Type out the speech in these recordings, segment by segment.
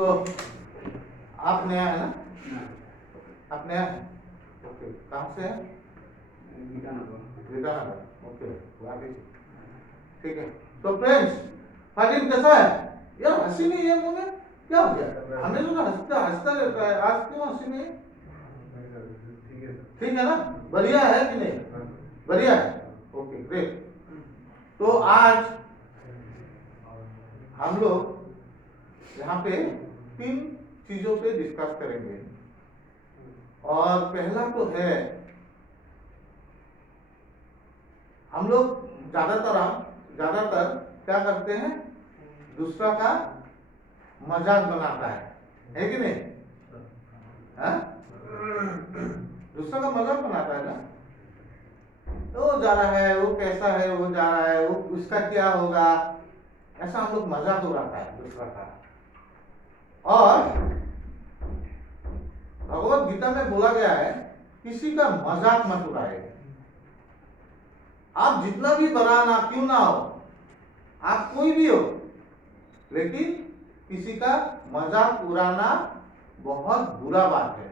तो आप नया है ना? आप नया है? ओके, कहाँ से है? गीतानगर। ओके, वापस ठीक है। तो फ्रेंड्स, फाजिल कैसा है? यार हंसी नहीं है मुंह में, क्या हो गया? हमें तो हंसता हंसता रहता है, आज क्यों हंसी नहीं? ठीक है ना? बढ़िया है कि नहीं? बढ़िया है। Okay great. तो आज हम लोग यहाँ पे 3 चीजों पे डिस्कस करेंगे। और पहला तो है, हम लोग ज्यादातर क्या करते हैं? दूसरा का मजाक बनाता है कि नहीं? हाँ? दूसरा का मजाक बनाता है ना, वो जा रहा है, वो कैसा है, वो जा रहा है, वो उसका क्या होगा, ऐसा हम लोग मजाक उड़ाता है दूसरा का। और भगवत गीता में बोला गया है, किसी का मजाक मत उड़ाए। आप जितना भी बड़ा ना क्यों ना हो, आप कोई भी हो, लेकिन किसी का मजाक उड़ाना बहुत बुरा बात है।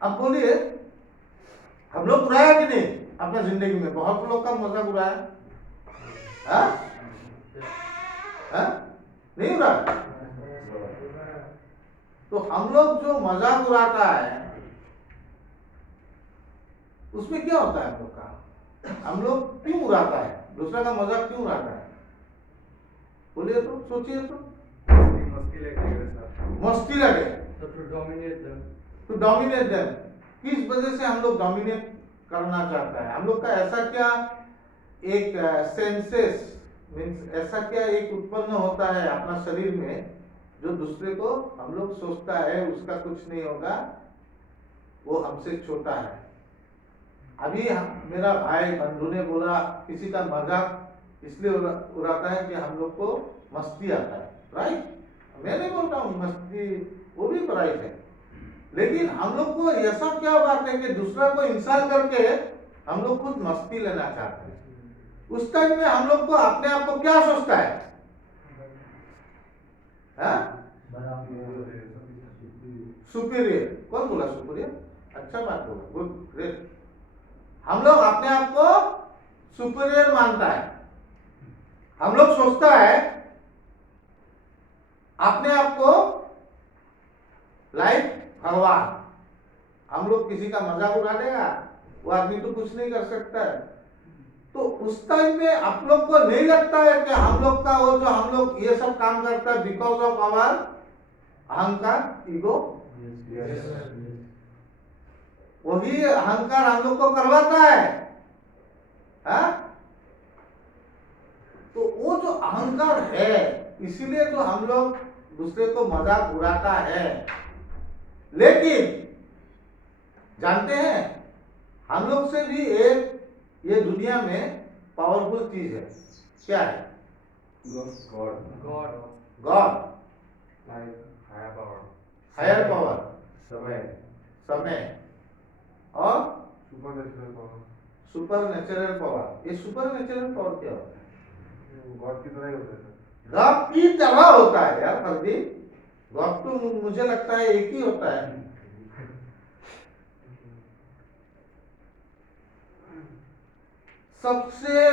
अब बोलिए, हम लोग उड़ाया कि नहीं अपना जिंदगी में? बहुत लोग का मजाक उड़ाया? हाँ? हाँ? नहीं उड़ाया? तो हम लोग जो मजाक उड़ाता है, उसमें क्या होता है हम लोग का? हम लोग क्यों उड़ाता है? दूसरा का मजाक क्यों उड़ाता है? बोलिए तो, सोचिए तो। मस्ती लगे, टू डोमिनेट देम। किस वजह से हम लोग डोमिनेट करना चाहता है? हम लोग का ऐसा क्या एक सेंसेस मीन्स ऐसा क्या एक उत्पन्न होता है अपना शरीर में, जो दूसरे को हम लोग सोचता है उसका कुछ नहीं होगा, वो हमसे छोटा है। अभी मेरा भाई बंधु ने बोला किसी का मजाक इसलिए उड़ाता है कि हम लोग को मस्ती आता है, राइट? मैं नहीं बोलता हूँ मस्ती, वो भी राइट है, लेकिन हम लोग को ऐसा क्या बात है कि दूसरा को इंसल्ट करके हम लोग खुद मस्ती लेना चाहते हैं? उस टाइम में हम लोग को अपने आप को क्या सोचता है? सुपीरियर। कौन बोला सुपीरियर? अच्छा बात बोला, गुड ग्रेट। हम लोग अपने आप को सुपीरियर मानता है। हम लोग सोचता है अपने आप को लाइक भगवान। हम लोग किसी का मजाक उड़ा देगा, वो आदमी तो कुछ नहीं कर सकता है। तो उस टाइम में आप लोग को नहीं लगता है कि हम लोग का वो जो हम लोग ये सब काम करता है बिकॉज ऑफ आवर अहंकार, ईगो? वही अहंकार हम लोग को करवाता है। हा? तो वो जो अहंकार है, इसीलिए तो हम लोग दूसरे को मजाक उड़ाता है। लेकिन जानते हैं, हम लोग से भी एक ये दुनिया में पावरफुल चीज है। क्या है? गॉड, हायर पावर, समय और सुपर नेचुरल पावर। ये सुपर नेचुरल पावर क्या होता है? गॉड की तरह ही होता है। गॉड की तरह होता है यार फर्जी। गॉड तो मुझे लगता है एक ही होता है। सबसे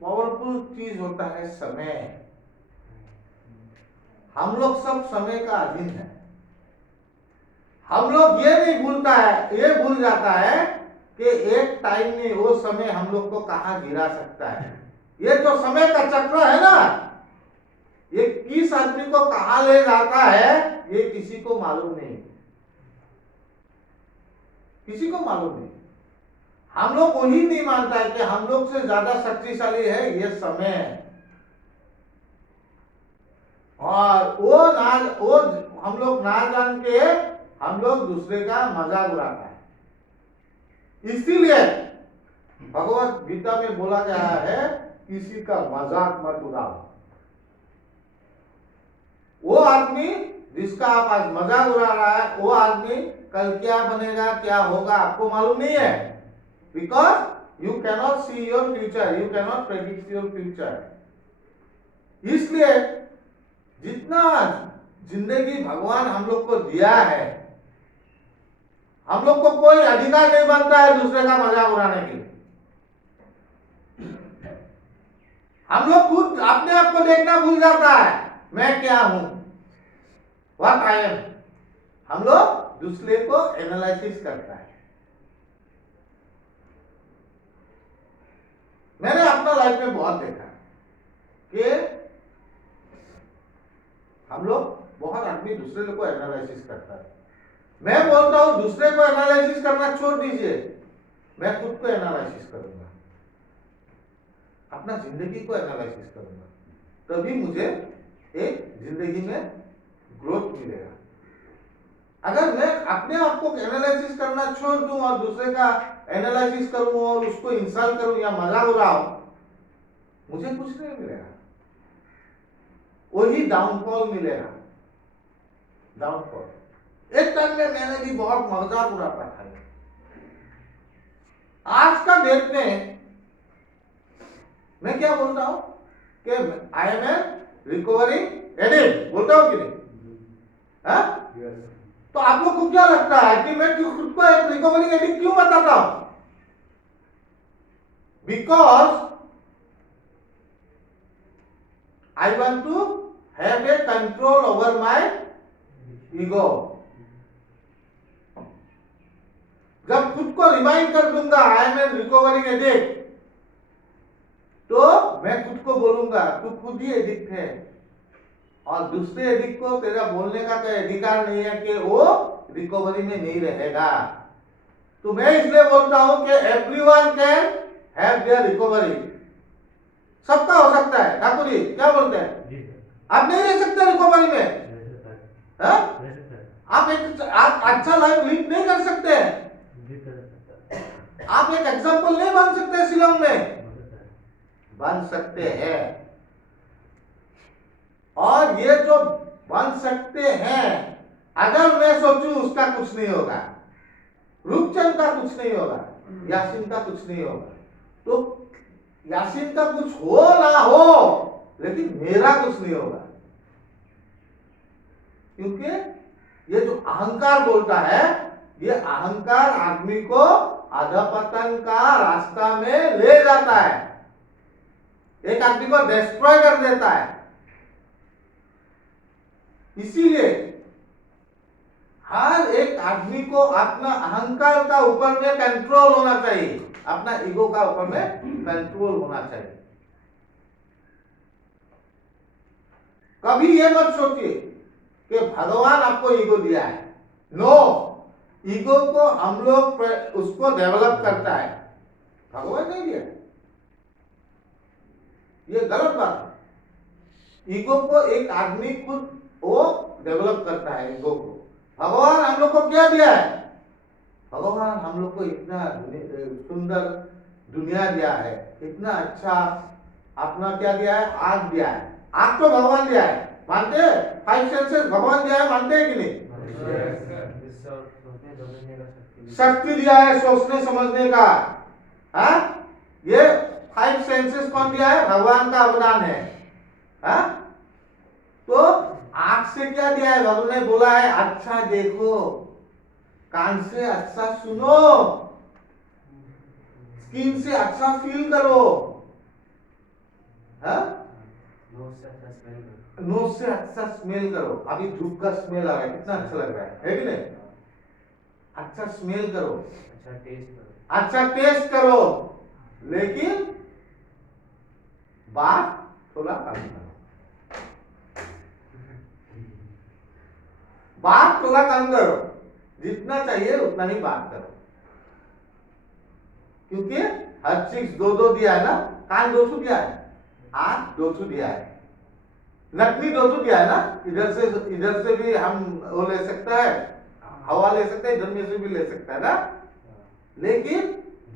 पावरफुल चीज होता है समय। हम लोग सब समय का अधीन है। हम लोग ये नहीं भूलता है, ये भूल जाता है कि एक टाइम में वो समय हम लोग को कहां गिरा सकता है। ये जो समय का चक्र है ना, ये किस आदमी को कहां ले जाता है ये किसी को मालूम नहीं, किसी को मालूम नहीं। हम लोग वही नहीं मानता है कि हम लोग से ज्यादा शक्तिशाली है ये समय। और वो हम लोग ना जान के हम लोग दूसरे का मजाक उड़ाता है। इसीलिए भगवत गीता में बोला गया है, किसी का मजाक मत उड़ाओ। वो आदमी जिसका आप आज मजाक उड़ा रहा है, वो आदमी कल क्या बनेगा, क्या होगा, आपको मालूम नहीं है। Because you cannot see your future, you cannot predict your future. इसलिए जितना जिंदगी भगवान हम लोग को दिया है, हम लोग को कोई अधिकार नहीं बनता है दूसरे का मजाक उड़ाने के लिए। हम लोग खुद अपने आप को देखना भूल जाता है, मैं क्या हूं, व्हाट आई एम। हम लोग दूसरे को एनालिसिस करता है। मैंने अपना लाइफ में बहुत देखा कि हम लोग बहुत आदमी दूसरे को एनालिसिस करता है। मैं बोलता हूं दूसरे को एनालिसिस करना छोड़ दीजिए, मैं खुद को एनालिसिस करूंगा, अपना जिंदगी को एनालिसिस करूंगा, तभी मुझे एक जिंदगी में ग्रोथ मिलेगा। अगर मैं अपने आप को एनालिसिस करना छोड़ दूं और दूसरे का एनालिसिस करूं और उसको इंसल्ट करूं या मजाक उड़ाऊं, मुझे कुछ नहीं मिलेगा, वही डाउनफॉल मिलेगा, डाउनफॉल। एक टाइम में मैंने भी बहुत मजाक उड़ाता था। आज का डेट में मैं क्या बोलता हूं कि I am a recovering addict, बोलता हूं कि नहीं? तो आप लोग को क्या लगता है कि मैं क्यों खुद को एक रिकवरिंग एडिक्ट क्यों बताता हूं? Because I want to have a control over my ego. जब खुद को रिमाइंड कर दूंगा I am a recovering addict, तो मैं खुद को बोलूंगा तू खुद ही एडिक्ट है और दूसरे एडिक्ट को तेरा बोलने का कोई अधिकार नहीं है कि वो रिकवरी में नहीं रहेगा। तो मैं इसलिए बोलता हूं कि everyone can have their recovery. सबका हो सकता है। ठाकुर जी क्या बोलते हैं? आप नहीं रह सकते रिकवरी में, आप अच्छा लाइफ लीड नहीं कर सकते, आप एक एग्जाम्पल नहीं बन सकते शिलोंग में, बन सकते हैं। और ये जो बन सकते हैं, अगर मैं सोचूं उसका कुछ नहीं होगा, रूपचंद का कुछ नहीं होगा, यासीन का कुछ नहीं होगा, तो यासीन का कुछ हो ना हो लेकिन मेरा कुछ नहीं होगा। क्योंकि ये जो अहंकार बोलता है, ये अहंकार आदमी को अधपतन का रास्ता में ले जाता है, एक आदमी को डिस्ट्रॉय कर देता है। इसीलिए हर एक आदमी को अपना अहंकार का ऊपर में कंट्रोल होना चाहिए, अपना ईगो का ऊपर में कंट्रोल होना चाहिए। कभी ये मत सोचिए कि भगवान आपको ईगो दिया है। नो, ईगो को हम लोग उसको डेवलप करता है, भगवान नहीं दिया। ये गलत बात है। ईगो को एक आदमी खुद वो डेवलप करता है। ईगो को भगवान हम लोग को क्या दिया है? भगवान हम लोग को इतना सुंदर दुनिया दिया है, इतना अच्छा अपना क्या दिया है? आग दिया है। आग तो भगवान दिया है, मानते हैं? 5 सेंसेस भगवान दिया है, मानते हैं कि नहीं? शक्ति दिया है सोचने समझने का। ये 5 सेंसेस कौन दिया है? भगवान का अवदान है। तो आंख से क्या दिया है? भगवान ने बोला है अच्छा देखो, कान से अच्छा सुनो, स्किन से अच्छा फील करो, नोज से अच्छा स्मेल करो। अभी धूप का स्मेल आ रहा है, कितना अच्छा लग रहा है कि नहीं? अच्छा स्मेल करो, अच्छा टेस्ट करो, लेकिन बात थोड़ा कम करो, बात थोड़ा कम करो, जितना चाहिए उतना ही बात करो। क्योंकि हर चीज दो दिया है ना, कान 2 दिया है, आंख 2 दिया है, नकली 2 दिया है ना, इधर से भी हम वो ले सकता है, हवा ले सकते हैं, इधर में से भी ले सकता है ना, लेकिन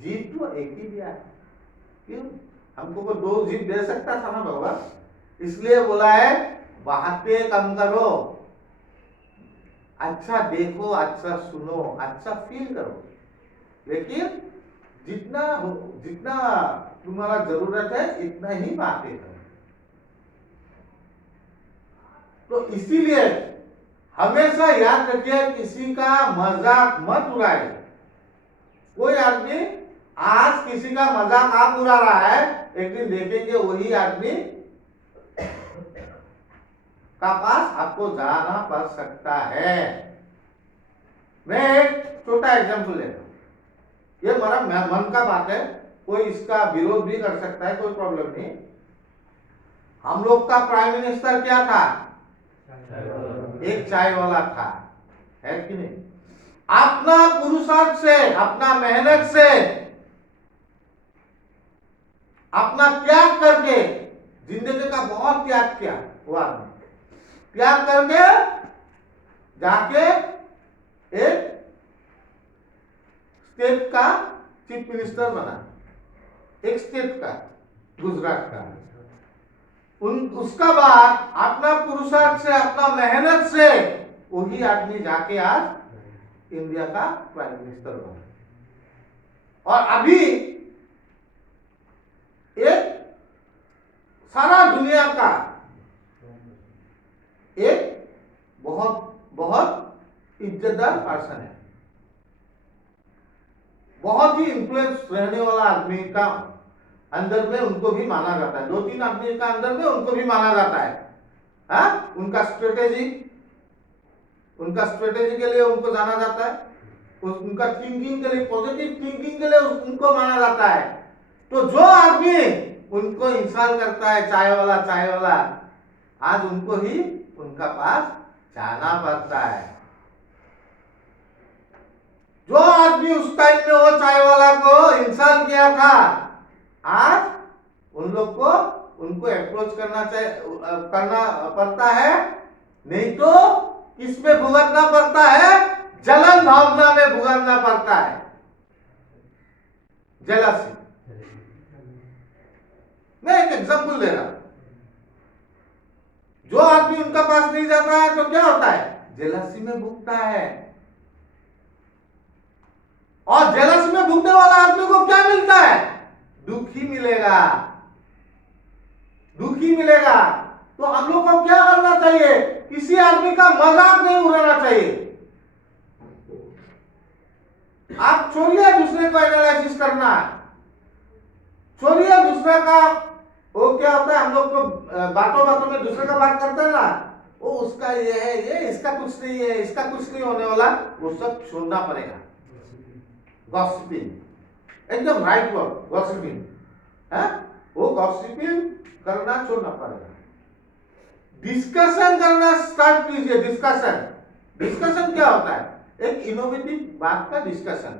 जीभ तो एक ही दिया है। क्यों? हमको को 2 जीभ दे सकता था ना भगवान, इसलिए बोला है बातें कम करो, अच्छा देखो, अच्छा सुनो, अच्छा फील करो, लेकिन जितना तुम्हारा जरूरत है इतना ही बातें करो। तो इसीलिए हमेशा याद रखिए, किसी का मजाक मत उड़ाए। कोई आदमी आज किसी का मजाक आप उड़ा रहा है, एक दिन देखेंगे वही आदमी का पास आपको जाना पड़ सकता है। मैं एक छोटा एग्जांपल लेता हूं, ये मेरा मन का बात है, कोई इसका विरोध भी कर सकता है, कोई प्रॉब्लम नहीं। हम लोग का प्राइम मिनिस्टर क्या था? एक चाय वाला था, है कि नहीं? अपना पुरुषार्थ से, अपना मेहनत से, अपना त्याग करके, जिंदगी का बहुत त्याग किया वो आदमी, त्याग करके जाके एक स्टेट का चीफ मिनिस्टर बना, एक स्टेट का, गुजरात का। उसका बाद अपना पुरुषार्थ से, अपना मेहनत से वही आदमी जाके आज इंडिया का प्राइम मिनिस्टर बना। और अभी एक सारा दुनिया का एक बहुत बहुत इज्जतदार पर्सन है, बहुत ही इन्फ्लुएंस रहने वाला आदमी का अंदर में उनको भी माना जाता है। 2-3 आदमी का अंदर में उनको भी माना जाता है। उनका स्ट्रेटेजी के लिए उनको जाना जाता है, उनका थिंकिंग के लिए, पॉजिटिव थिंकिंग के लिए उनको माना जाता है। तो जो आदमी उनको इंसल्ट करता है, चाय वाला, आज उनको ही उनका पास जाना पड़ता है। जो आदमी उस टाइम में वो चाय वाला को इंसल्ट किया था, आज उन लोग को उनको अप्रोच करना पड़ता है, नहीं तो किसमें भुगतना पड़ता है? जलन भावना में भुगतना पड़ता है, जेलसी। मैं एक एग्जांपल दे रहा हूं। जो आदमी उनका पास नहीं जाता है तो क्या होता है? जेलसी में भुगता है। और जेलसी में भुगतने वाला आदमी को क्या मिलता है? दुख ही मिलेगा, दुख ही मिलेगा। तो हम लोग को क्या करना चाहिए? किसी आदमी का मजाक नहीं उड़ाना चाहिए। आप छोड़िए दूसरे को एनालिसिस करना, छोड़िए दूसरे का। वो क्या होता है, हम लोग तो बातों में दूसरे का बात करते हैं ना, वो उसका ये है, ये इसका कुछ नहीं है, इसका कुछ नहीं होने वाला, वो सब छोड़ना पड़ेगा। गॉसिपिंग, एकदम राइट वर्ड, गॉसिपिंग है, वो गॉसिपिंग करना छोड़ना पड़ेगा। डिस्कशन करना स्टार्ट कीजिए। डिस्कशन क्या होता है? एक इनोवेटिव बात का डिस्कशन।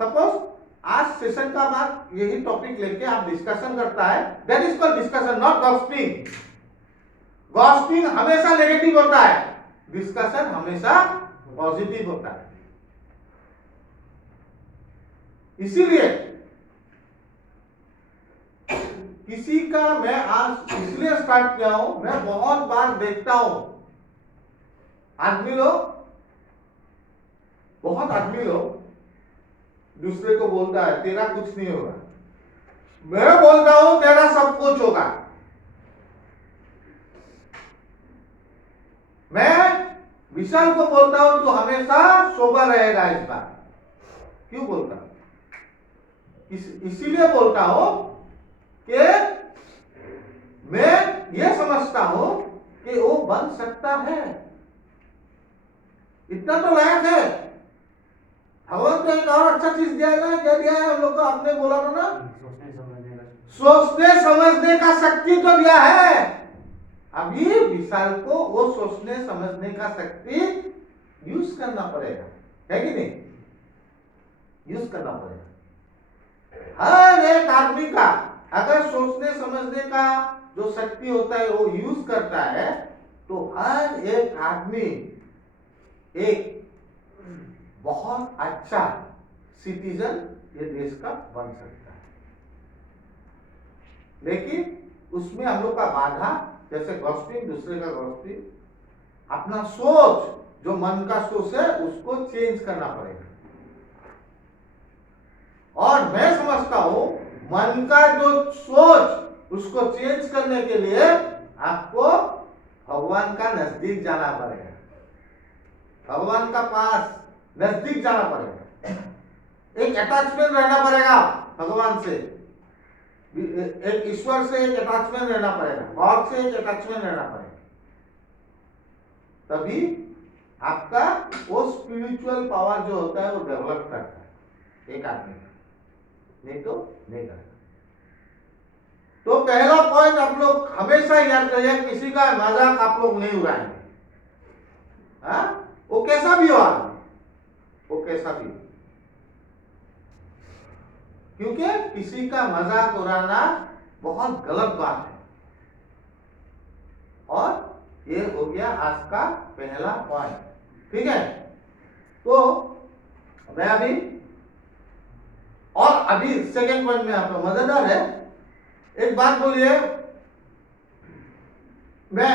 सपोज आज सेशन का बाद यही टॉपिक लेके आप डिस्कशन करता है, that is called discussion, not gossiping. Gossiping हमेशा नेगेटिव होता है, डिस्कशन हमेशा पॉजिटिव होता है। इसीलिए किसी का, मैं आज इसलिए स्टार्ट किया हूं, मैं बहुत बार देखता हूं बहुत आदमी लोग दूसरे को बोलता है तेरा कुछ नहीं होगा, मैं बोलता हूं तेरा सब कुछ होगा। मैं विशाल को बोलता हूं तू हमेशा सोबर रहेगा। इस बार क्यों बोलता हूं? इसीलिए बोलता हूं कि मैं ये समझता हूं कि वो बन सकता है, इतना तो लायक है। भगवान को एक और अच्छा चीज दिया है ना, क्या दिया है हम लोग को? आपने बोला था ना, सोचने समझने का शक्ति तो दिया है। अभी विशाल को वो सोचने समझने का शक्ति यूज करना पड़ेगा, है कि नहीं? यूज करना पड़ेगा। हर एक आदमी का अगर सोचने समझने का जो शक्ति होता है वो यूज करता है, तो हर एक आदमी एक बहुत अच्छा सिटीजन ये देश का बन सकता है। लेकिन उसमें हम लोग का बाधा, जैसे गॉसिपिंग, दूसरे का गॉसिपिंग, अपना सोच, जो मन का सोच है उसको चेंज करना पड़ेगा। और मैं समझता हूं मन का जो सोच उसको चेंज करने के लिए आपको भगवान का नजदीक जाना पड़ेगा, भगवान का पास नजदीक जाना पड़ेगा, एक अटैचमेंट रहना पड़ेगा भगवान से, एक ईश्वर से एक अटैचमेंट रहना पड़ेगा, गॉड से एक अटैचमेंट रहना पड़ेगा, तभी आपका वो स्पिरिचुअल पावर जो होता है वो डेवलप करता है एक आदमी, नहीं तो नहीं करता। तो पहला पॉइंट आप लोग हमेशा याद करिए, किसी का मजाक आप लोग नहीं उड़ाएंगे, वो कैसा भी हो, वो कैसा भी, क्योंकि किसी का मजाक उड़ाना बहुत गलत बात है। और ये हो गया आज का पहला पॉइंट, ठीक है। तो मैं अभी सेकेंड पॉइंट में आपका मजेदार है, एक बात बोलिए, मैं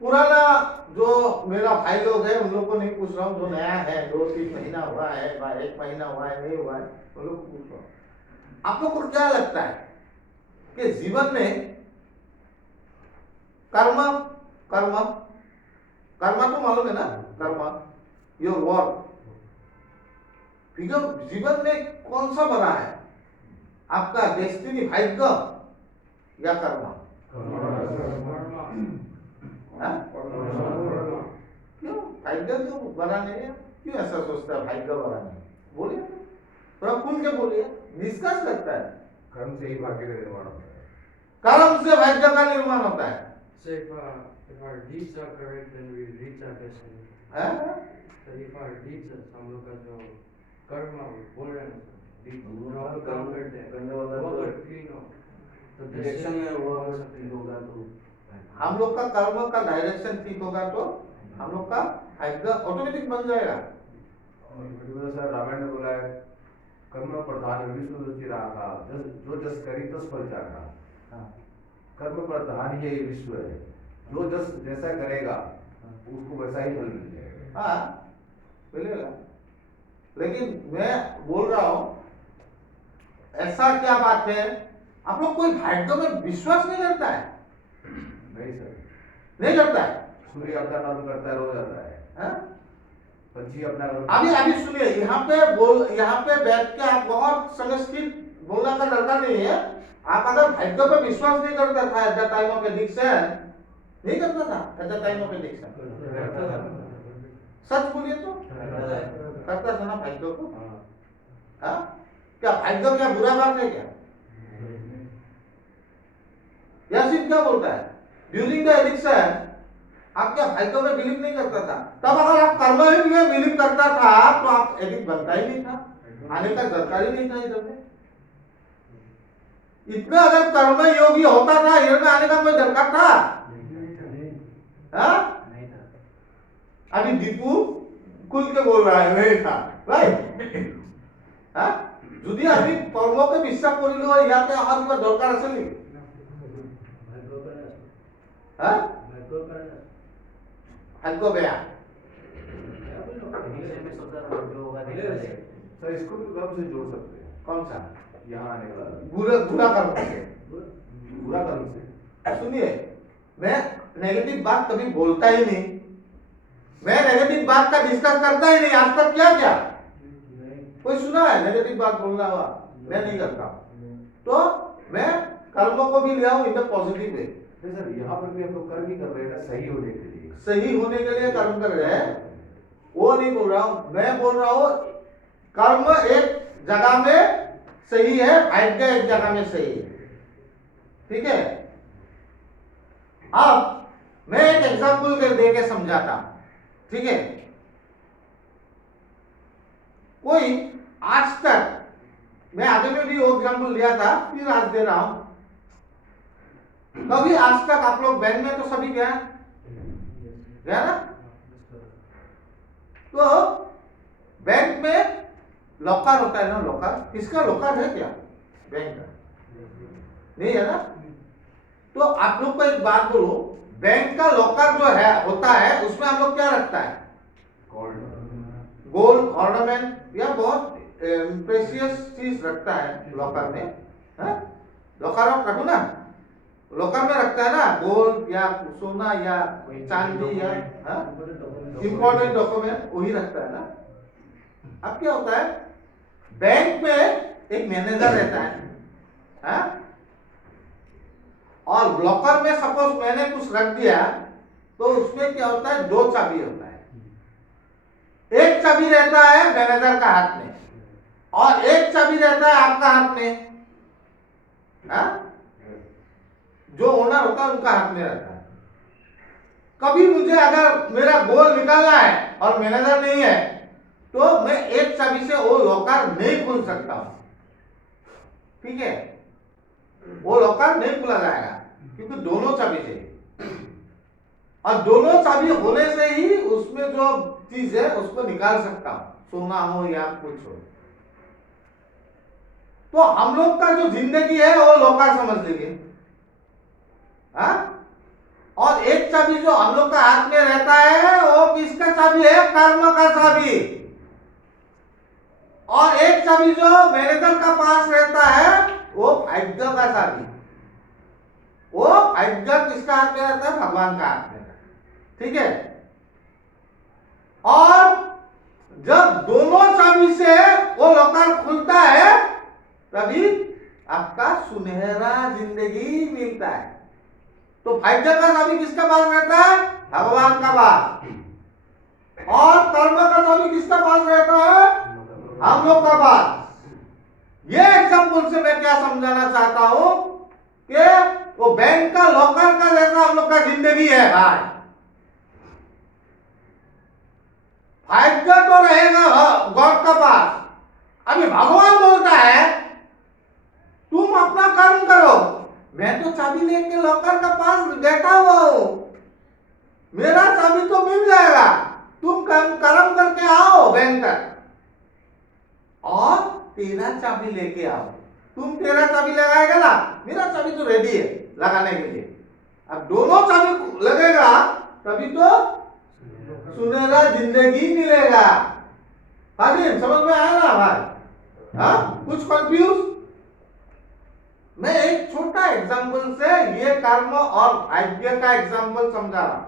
पुराना जो मेरा भाई लोग है उन लोग को नहीं पूछ रहा हूँ, जो नया है 2-3 महीना हुआ है, 1 महीना हुआ है, नहीं हुआ है, उन लोग को पूछ रहा हूँ, आप लोग को क्या लगता है कि जीवन में कर्म कर्म कर्म तो मालूम है ना, कर्म योर वर्क, जीवन में कौन सा बड़ा है, आपका डेस्टिनी भाग्य या कर्म? क्यों भाग्य क्यों बड़ा नहीं है, क्यों ऐसा सोचता है भाग्य बड़ा नहीं? बोलिए, थोड़ा खुल के बोलिए, डिस्कस करता है। कर्म से ही भाग्य का निर्माण होता है, कर्म से भाग्य का निर्माण होता है। So if our deeds are correct, then we reach our destiny. So if our deeds are, हम लोग का जो कर्म बोल रहे हैं, deeds जो हम लोग काम करते हैं, वो अगर clean हो, तो डायरेक्शन में वो अगर ठीक होगा तो हम लोग का कर्म का डायरेक्शन ठीक होगा तो हम लोग का भाग्य ऑटोमेटिक बन जाएगा। सर रामायण ने बोला है, कर्म प्रधान विष्णु रुचि राखा, जो जस करी तस फल चाखा। कर्म प्रधान ही विश्व है, जो जैसा करेगा उसको वैसा ही फल मिल जाएगा। हाँ मिलेगा, लेकिन मैं बोल रहा हूं ऐसा क्या बात है, आप लोग कोई भाग्य में विश्वास नहीं करता है? नहीं सर, नहीं करता है। सूर्य अपना कर्म करता है, रो जाता है, पंछी अपना अभी सुनिए, यहाँ पे बैठ के आप बहुत संस्कृत बोलने का दरकार नहीं है। आप अगर भाग्य पे विश्वास नहीं करता था at the time of addiction, नहीं करता था at the time of addiction, सच बोलिए तो करता था ना भाग्य को? क्या भाग्य क्या बुरा बात है क्या? यासीन क्या बोलता है, ड्यूरिंग द एडिक्शन आप क्या भाग्य में बिलीव नहीं करता था? तब अगर आप कर्म में बिलीव करता था तो आप एडिक्ट बनता ही नहीं था, आने का दरकार ही नहीं था इधर में। इतना अगर कर्म योगी होता था, इधर में आने का कोई दरकार था? नहीं था। अभी दीपू खुल के बोल रहा है नहीं था, राइट? যদি আমি কর্মকে বিশ্বাস করিলো ইয়াতে আর কিবা দরকার আছে নেকি? ভাগ্য বেয়া। सर इसको भी कर्म से जोड़ सकते हैं। कौन सा? यहाँ आने वाला बुरा कर्म से। बुरा कर्म से। सुनिए, मैं नेगेटिव बात कभी बोलता ही नहीं, मैं नेगेटिव बात का डिस्कस करता ही नहीं। आज तक क्या कोई सुना है नेगेटिव बात बोलना हुआ? मैं नहीं करता। तो मैं कर्मों को भी ले आऊं in the positive way. Sir यहाँ पर भी हम लोग कर्म ही कर रहे हैं ना, सही होने के लिए। सही होने के लिए कर्म कर रहे हैं, वो नहीं बोल रहा हूं। मैं बोल रहा हूं कर्म एक जगह में सही है, भाग्य एक जगह में सही है, ठीक है? अब मैं एक एग्जाम्पल दे के समझाता, ठीक है? कोई आज तक, मैं आगे में भी वो एग्जाम्पल दिया था, फिर आज दे रहा हूं। कभी आज तक आप लोग बैंक में तो सभी गया ना? तो बैंक में लॉकर होता है ना, लॉकर। किसका लॉकर है क्या? बैंक का नहीं है ना? तो आप लोग को एक बात बोलो, बैंक का लॉकर जो है होता है उसमें आप लोग क्या रखता है? गोल्ड ऑर्नामेंट या बहुत प्रेशियस चीज रखता है लॉकर में। लॉकर आप रखो ना, लॉकर में रखता है ना, गोल्ड या सोना या चांदी या इंपॉर्टेंट डॉक्यूमेंट वही रखता है ना। अब क्या होता है, बैंक में एक मैनेजर रहता है, हाँ? और लॉकर में सपोज मैंने कुछ रख दिया तो उसमें क्या होता है, दो चाबी होता है। एक चाबी रहता है मैनेजर का हाथ में और एक चाबी रहता है आपका हाथ में, हाँ? जो ओनर होता है उनका हाथ में रहता है। कभी मुझे अगर मेरा गोल निकालना है और मैनेजर नहीं है तो मैं एक चाबी से वो लॉकर नहीं खोल सकता हूं, ठीक है? वो लॉकर नहीं खुला जाएगा क्योंकि दोनों चाबी चाहिए और दोनों चाबी होने से ही उसमें जो चीज है उसको निकाल सकता हूं, सोना हो या कुछ हो। तो हम लोग का जो जिंदगी है वो लॉकर समझ लीजिए, हाँ? और एक चाबी जो हम लोग का हाथ में रहता है वो किसका चाबी है, कर्म का चाबी। और एक चाबी जो मैनेजर का पास रहता है वो भाग्य का चाबी। वो भाग्य किसका हाथ में रहता है, भगवान का हाथ में रहता है, ठीक है? और जब दोनों चाबी से वो लॉकर खुलता है तभी आपका सुनहरा जिंदगी मिलता है। तो भाग्य का चाबी किसका पास रहता है, भगवान का पास। और कर्म का चाबी किसका पास रहता है, हम लोग का पास। ये एग्जाम्पल से मैं क्या समझाना चाहता हूं कि वो बैंक का लॉकर का जैसा हम लोग का जिंदगी है भाई। भाग्य तो रहेगा गॉड का पास। अभी भगवान बोलता है तुम अपना कर्म करो, मैं तो चाबी लेके लॉकर का पास बैठा हुआ हूं, मेरा चाबी तो मिल जाएगा, तुम कर्म करके आओ बैंक तक और तेरा चाबी लेके आओ। तुम तेरा चाबी लगाएगा ना, मेरा चाबी तो रेडी है लगाने के लिए। अब दोनों चाबी लगेगा तभी तो सुनहरा जिंदगी मिलेगा। हाजिर समझ में आया ना भाई? हाँ, कुछ कंफ्यूज? मैं एक छोटा एग्जांपल से ये कर्म और भाग्य का एग्जांपल समझा रहा।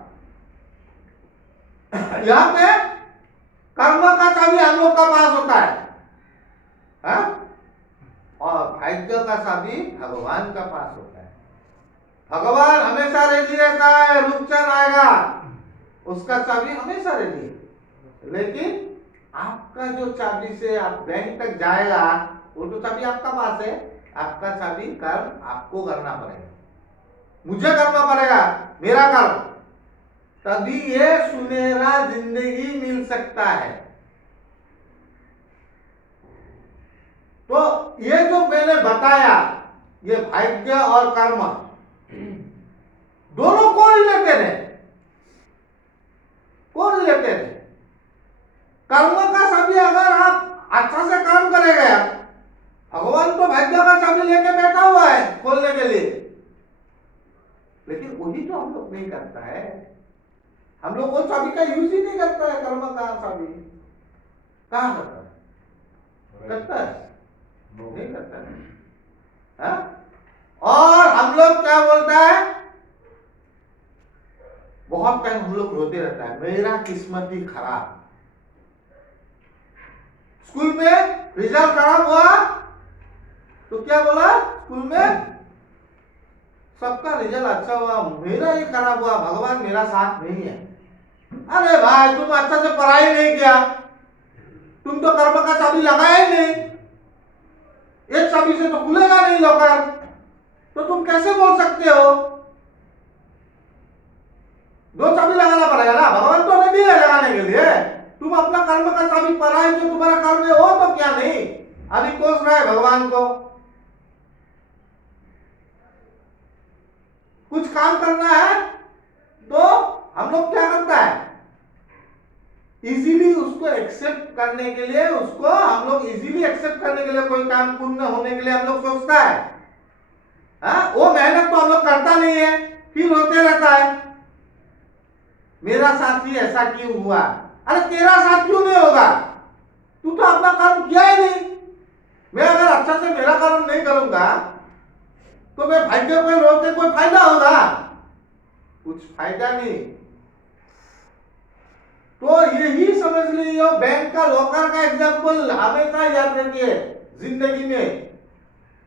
यहां पे कर्म का चाबी हम लोग का पास होता है, हाँ? और भाग्य का चाबी भगवान का पास होता है। भगवान हमेशा रेडी रहता है, रुक चल आएगा, उसका चाबी हमेशा रेडी है। लेकिन आपका जो चाबी से आप बैंक तक जाएगा वो तो चाबी आपका पास है। आपका चाबी कर्म आपको करना पड़ेगा, मुझे करना पड़ेगा, मेरा कर्म, तभी ये सुनहरा जिंदगी मिल सकता है। तो ये जो मैंने बताया, ये भाग्य और कर्म दोनों को रिलेटेड है, को रिलेटेड है। कर्म का चाबी अगर आप अच्छा से काम करेंगे, भगवान तो भाग्य का चाबी लेके बैठा हुआ है खोलने के लिए, लेकिन वही तो हम लोग नहीं करता है। हम लोग वो चाबी का यूज ही नहीं करता है। कर्म का चाबी कहां करता है, करता है? नहीं करता है, हाँ? और हम लोग क्या बोलता है, बहुत टाइम हम लोग रोते रहता है, मेरा किस्मत ही खराब। स्कूल में रिजल्ट खराब हुआ तो क्या बोला, स्कूल में सबका रिजल्ट अच्छा हुआ, मेरा ही खराब हुआ, भगवान मेरा साथ नहीं है। अरे भाई, तुम अच्छा से पढ़ाई नहीं किया, तुम तो कर्म का चाबी लगाया ही नहीं, एक चाबी से तो खुलेगा नहीं लॉकर, तो तुम कैसे बोल सकते हो? दो चाबी लगाना पड़ेगा ना, भगवान तो रेडी है लगाने के लिए। तुम अपना कर्म का चाबी पढ़ाई, जो तुम्हारा कर्म है वो तो क्या नहीं, अभी कोस रहा है भगवान को। कुछ काम करना है तो हम लोग क्या करता है, इजीली उसको एक्सेप्ट करने के लिए, उसको हम लोग इजीली एक्सेप्ट करने के लिए, कोई काम पूर्ण होने के लिए हम लोग सोचता है, हाँ? वो मेहनत तो हम लोग करता नहीं है, फिर होते रहता है मेरा साथ ही ऐसा क्यों हुआ। अरे तेरा साथ क्यों नहीं होगा, तू तो अपना कर्म किया ही नहीं। मैं अगर अच्छा से मेरा कर्म नहीं करूंगा तो मैं भाग्य पे रोक के कोई फायदा होगा? कुछ फायदा नहीं। तो यही समझ लीजिए, बैंक का लॉकर का एग्जाम्पल हमेशा याद रखिए जिंदगी में।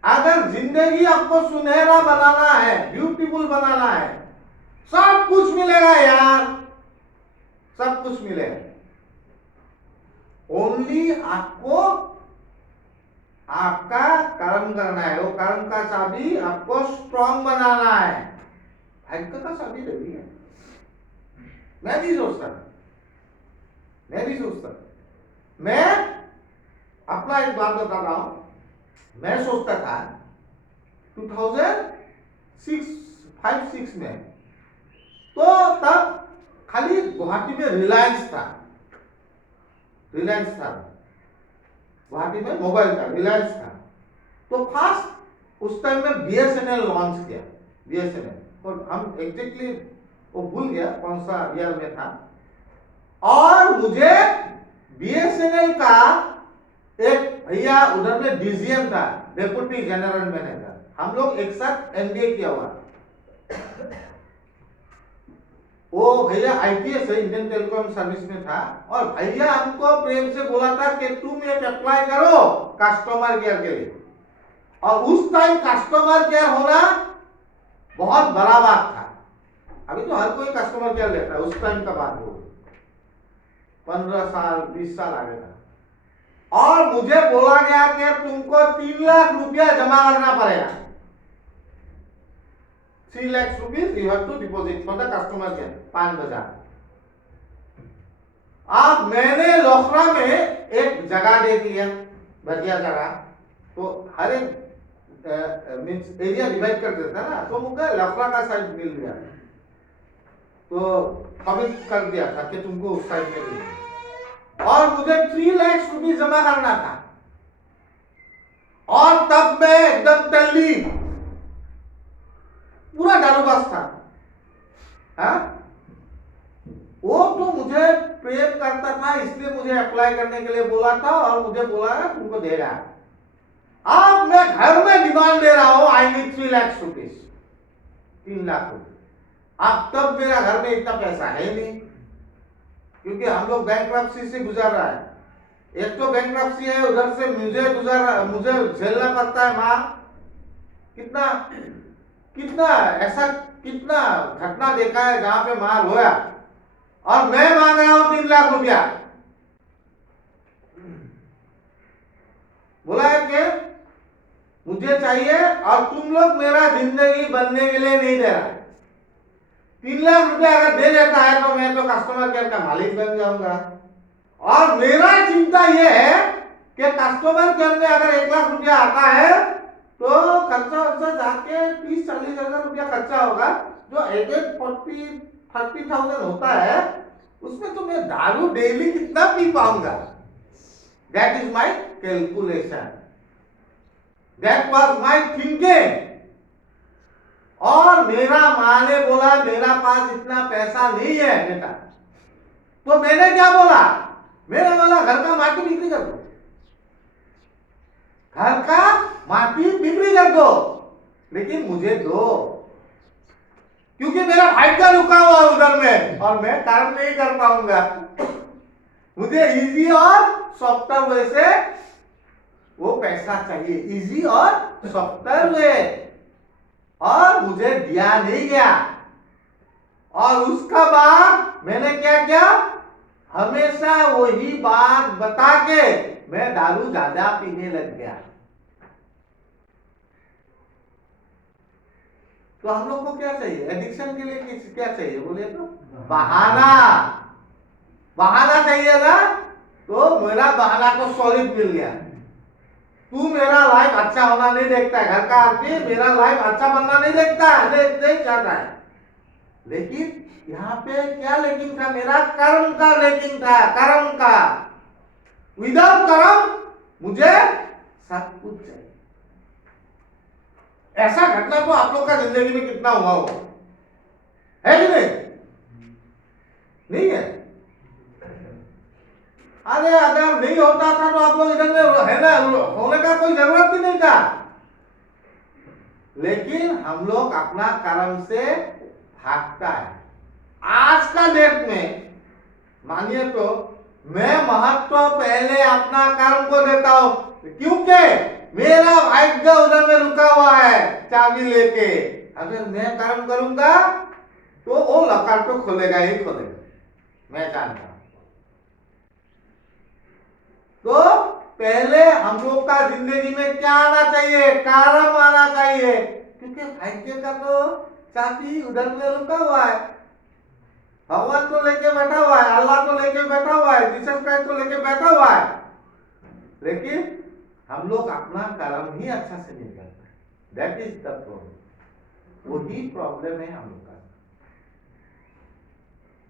अगर जिंदगी आपको सुनहरा बनाना है, ब्यूटीफुल बनाना है, सब कुछ मिलेगा यार, सब कुछ मिलेगा। ओनली आपको आपका कर्म करना है। वो कर्म का चाबी आपको स्ट्रांग बनाना है। भाग्य का चाबी रही है। मैं भी सोचता मैं अपना एक बात बता रहा हूं। मैं सोचता था 2005-6 में, तो तब खाली गुवाहाटी में रिलायंस था। गुवाहाटी में मोबाइल था, रिलायंस था। तो फास्ट उस टाइम में बीएसएनएल लॉन्च किया, बीएसएनएल। और हम एग्जैक्टली वो भूल गया कौन सा ईयर में था। और मुझे बीएसएनएल का एक भैया उधर में डीजीएम था, डेप्यूटी जनरल मैनेजर। हम लोग एक साथ एमबीए किया हुआ। वो भैया आईपीएस है, इंडियन टेलीकॉम सर्विस में था। और भैया हमको प्रेम से बोला था कि तुम एक अप्लाई करो कस्टमर केयर के लिए। और उस टाइम कस्टमर केयर होना बहुत बड़ा बात था। अभी तो हर कोई कस्टमर केयर लेता है, उस टाइम का बात हो 15 साल 20 साल आगे था। और मुझे बोला गया कि तुमको 3 लाख रुपया जमा करना पड़ेगा। 3 lakhs rupees you have to deposit for the customer care, 5 बाजार। अब मैंने लोखरा में एक जगह देख लिया, बढ़िया जगह। तो हर एक मीन्स एरिया डिवाइड कर देता है ना, तो मुझे लोखरा का साइड मिल गया। तो कमिट कर दिया था कि तुमको उस साइड में देना। और मुझे 3 lakhs rupees जमा करना था। और तब मैं एकदम तल्ली, पूरा दारूबाज था। हाँ? वो तो मुझे प्रेम करता था, इसलिए मुझे अप्लाई करने के लिए बोला था। और मुझे बोला है तुमको देगा। अब मैं घर में डिमांड दे रहा हूं, I need 3 lakhs rupees, 3 lakh रुपए। अब तब मेरा घर में इतना पैसा है नहीं, क्योंकि हम लोग बैंकरप्सी से गुजर रहा है। एक तो बैंकरप्सी है, उधर से मुझे झेलना पड़ता है मार। कितना घटना देखा है जहां पे मार हुआ। और मैं मांग रहा हूं 3 लाख रुपया। बोला है कि मुझे चाहिए और तुम लोग मेरा जिंदगी बनने के लिए नहीं दे रहा। 3 लाख रुपया अगर दे देता है तो मैं तो कस्टमर केयर का मालिक बन जाऊंगा। और मेरा चिंता यह है कि कस्टमर केयर में अगर 1 लाख रुपया आता है तो खर्चा जाके 30-40 हजार रुपया खर्चा होगा। जो 40-30,000 होता है, उसमें तो मैं दारू डेली कितना पी पाऊंगा। That is my calculation, that was my thinking. और मेरा माँ ने बोला मेरा पास इतना पैसा नहीं है बेटा। तो मैंने क्या बोला? मैंने बोला घर का माटी बिक्री कर दो, घर का माटी बिक्री कर दो, लेकिन मुझे दो, क्योंकि मेरा भाग्य रुका हुआ उधर में और मैं काम नहीं कर पाऊंगा। मुझे इजी और सॉफ्टवेयर वे से वो पैसा चाहिए, इजी और सॉफ्टवेयर वे। और मुझे दिया नहीं गया। और उसका बाद मैंने क्या किया? हमेशा वही बात बता के मैं दारू ज्यादा पीने लग गया। तो हम लोग को क्या चाहिए एडिक्शन के लिए? क्या चाहिए बोले तो? बहाना चाहिए ना। तो मेरा बहाना तो सॉलिड मिल गया। तू मेरा लाइफ अच्छा होना नहीं देखता है, घर का आदमी मेरा लाइफ अच्छा बनना नहीं देखता है, नहीं चाहता है। लेकिन यहाँ पे क्या लेकिन था? मेरा कर्म का लेकिन था, कर्म का। विदाउट कर्म मुझे सब कुछ चाहिए। ऐसा घटना तो आप लोग का जिंदगी में कितना हुआ होगा, है कि नहीं? नहीं है? अरे अगर नहीं होता था तो आप लोग इधर में है ना, होने का कोई जरूरत ही नहीं था। लेकिन हम लोग अपना कर्म से भागता है। आज का डेट में मानिए तो मैं महत्व पहले अपना कर्म को देता हूं, क्योंकि मेरा भाग्य उधर में रुका हुआ है चाबी लेके। अगर मैं कर्म करूंगा तो वो लकार तो खोलेगा ही खोलेगा, मैं जानता हूं। तो पहले हम लोग का जिंदगी में क्या आना चाहिए? कर्म आना चाहिए, क्योंकि भाग्य का तो चाबी उधर में रुका हुआ है। भगवान तो लेके बैठा हुआ है, अल्लाह तो लेके बैठा हुआ है, जीसस क्राइस्ट तो लेके बैठा हुआ है, लेकिन हम लोग अपना कर्म ही अच्छा से नहीं करते। That is the problem. वही प्रॉब्लम है हम लोग का।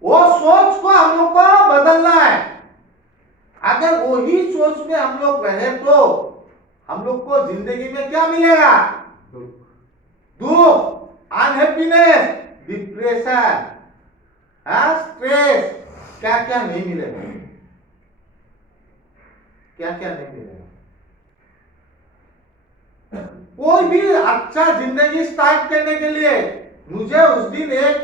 वो सोच को हम लोग को बदलना है। अगर वही सोच में हम लोग रहे तो हम लोग को जिंदगी में क्या मिलेगा? दुख, अनहैप्पीनेस, डिप्रेशन, स्ट्रेस, क्या क्या नहीं मिलेगा, क्या क्या नहीं मिलेगा। कोई भी अच्छा जिंदगी स्टार्ट करने के लिए मुझे उस दिन एक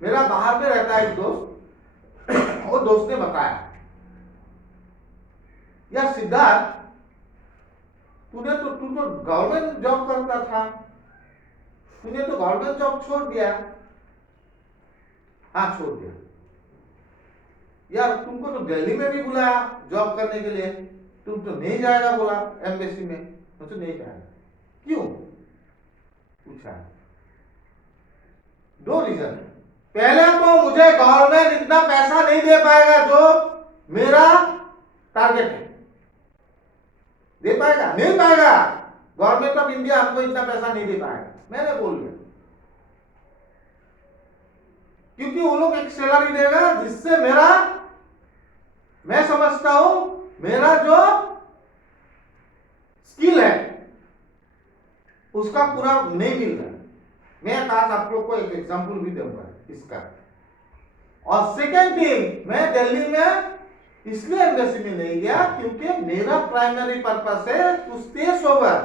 मेरा बाहर में रहता है एक दोस्त, वो दोस्त ने बताया, यार सिद्धार्थ, तू तो गवर्नमेंट जॉब करता था, तूने तो गवर्नमेंट जॉब छोड़ दिया। हाँ, छोड़ दिया। यार तुमको तो दिल्ली में भी बुलाया जॉब करने के लिए, तुम तो नहीं जाएगा बोला एम्बेसी में। तो नहीं जाएगा, क्यों पूछा? दो रीजन। पहले तो मुझे गवर्नमेंट इतना पैसा नहीं दे पाएगा जो मेरा टारगेट है। दे पाएगा? नहीं पाएगा। गवर्नमेंट ऑफ इंडिया हमको इतना पैसा नहीं दे पाएगा, मैंने बोल दिया, क्योंकि वो लोग एक सैलरी देगा जिससे मेरा, मैं समझता हूं मेरा जो स्किल है उसका पूरा नहीं मिल रहा। मैं आज आप लोग को एक एग्जांपल भी दूंगा इसका। और सेकेंड थिंग, मैं दिल्ली में इसलिए एम्बेसी में नहीं गया क्योंकि मेरा प्राइमरी पर्पस है टू स्टे सोबर।